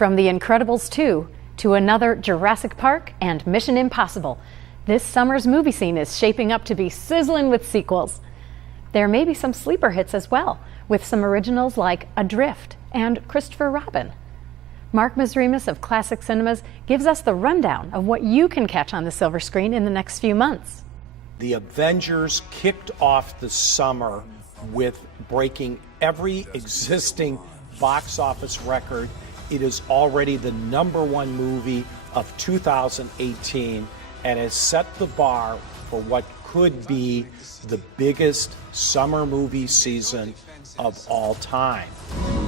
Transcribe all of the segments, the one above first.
From The Incredibles 2 to another Jurassic Park and Mission Impossible, this summer's movie scene is shaping up to be sizzling with sequels. There may be some sleeper hits as well, with some originals like Adrift and Christopher Robin. Mark Mazrimas of Classic Cinemas gives us the rundown of what you can catch on the silver screen in the next few months. The Avengers kicked off the summer with breaking every existing box office record. It is already the #1 movie of 2018 and has set the bar for what could be the biggest summer movie season of all time.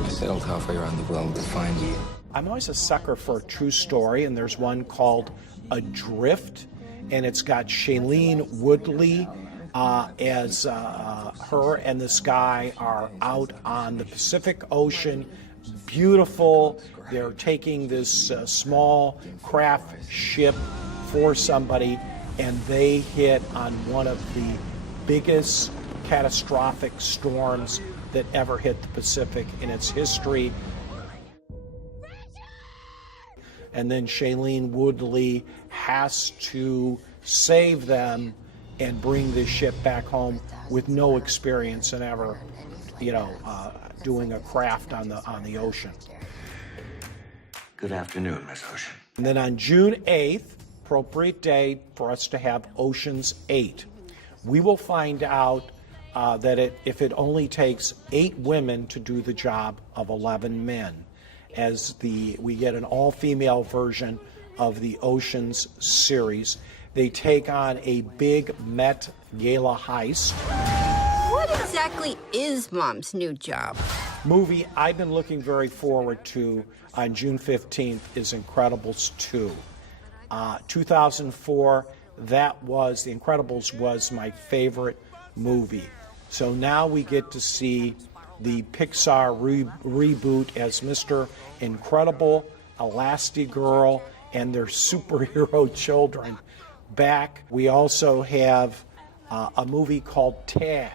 I sailed halfway around the world to find you. I'm always a sucker for a true story, and there's one called Adrift, and it's got Shailene Woodley as her and this guy are out on the Pacific Ocean. Beautiful. They're taking this small craft ship for somebody, and they hit on one of the biggest catastrophic storms that ever hit the Pacific in its history. And then Shailene Woodley has to save them and bring this ship back home with no experience in ever, doing a craft on the ocean. Good afternoon, Miss Ocean. And then on June 8th, appropriate day for us to have Ocean's 8. We will find out that if it only takes 8 women to do the job of 11 men, as we get an all-female version of the Ocean's series. They take on a big Met Gala heist. What exactly is Mom's new job? Movie I've been looking very forward to on June 15th is Incredibles 2. 2004, The Incredibles was my favorite movie. So now we get to see the Pixar reboot as Mr. Incredible, Elastigirl, and their superhero children back. We also have a movie called Tag.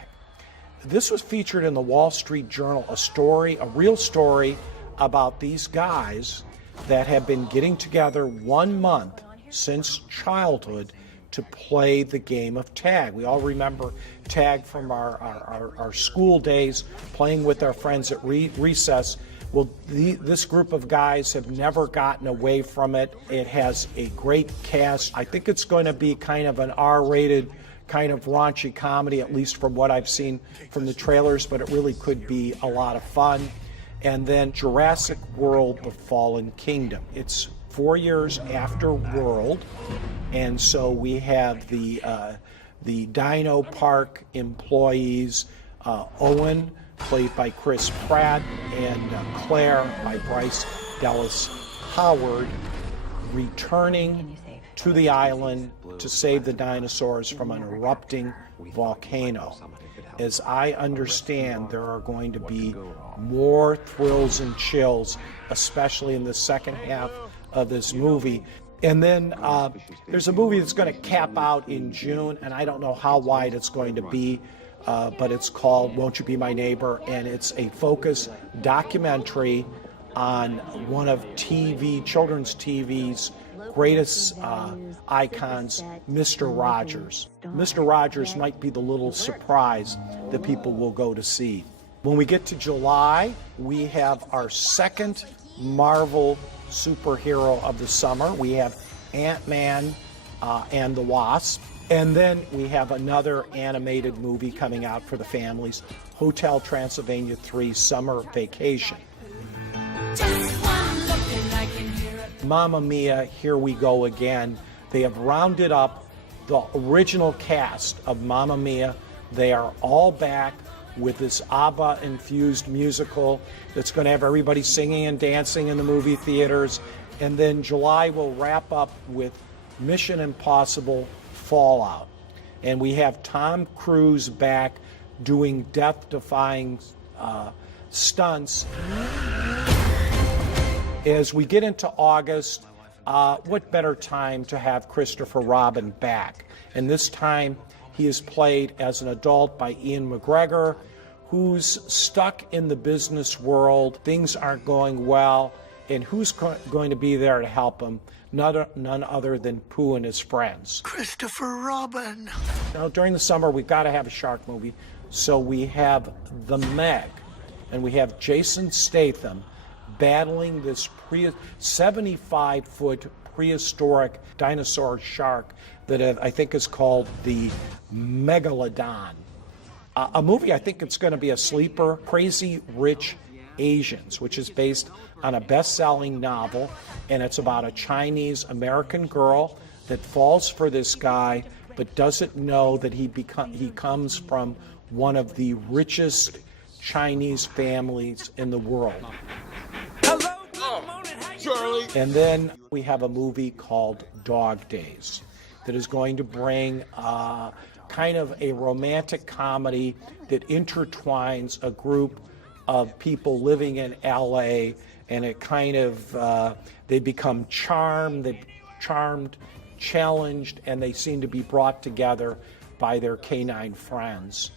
This was featured in the Wall Street Journal, a real story about these guys that have been getting together 1 month since childhood to play the game of tag. We all remember tag from our school days, playing with our friends at recess. Well, this group of guys have never gotten away from it. It has a great cast. I think it's going to be kind of an R-rated, kind of raunchy comedy, at least from what I've seen from the trailers, but it really could be a lot of fun. And then Jurassic World: The Fallen Kingdom. It's 4 years after World, and so we have the Dino Park employees, Owen, played by Chris Pratt, and Claire by Bryce Dallas Howard, returning to the island to save the dinosaurs from an erupting volcano. As I understand, there are going to be more thrills and chills, especially in the second half of this movie. And then there's a movie that's going to cap out in June, and I don't know how wide it's going to be, but it's called Won't You Be My Neighbor, and it's a focus documentary on one of children's TV's greatest icons, Mr. Rogers. Mr. Rogers might be the little surprise that people will go to see. When we get to July, we have our second Marvel superhero of the summer. We have Ant-Man and the Wasp. And then we have another animated movie coming out for the families, Hotel Transylvania 3 Summer Vacation. Mamma Mia, Here We Go Again. They have rounded up the original cast of Mamma Mia. They are all back with this ABBA-infused musical that's going to have everybody singing and dancing in the movie theaters. And then July will wrap up with Mission Impossible Fallout. And we have Tom Cruise back doing death-defying stunts. As we get into August, what better time to have Christopher Robin back? And this time he is played as an adult by Ian McGregor, who's stuck in the business world. Things aren't going well, And who's going to be there to help him? None other than Pooh and his friends. Christopher Robin. Now, during the summer, we've got to have a shark movie. So we have The Meg, and we have Jason Statham battling this 75-foot prehistoric dinosaur shark that I think is called the Megalodon. A movie, I think it's going to be a sleeper, Crazy Rich Asians, which is based on a best-selling novel, and it's about a Chinese-American girl that falls for this guy but doesn't know that he comes from one of the richest Chinese families in the world. Charlie. And then we have a movie called Dog Days that is going to bring kind of a romantic comedy that intertwines a group of people living in LA, and it kind of, they become charmed, challenged, and they seem to be brought together by their canine friends.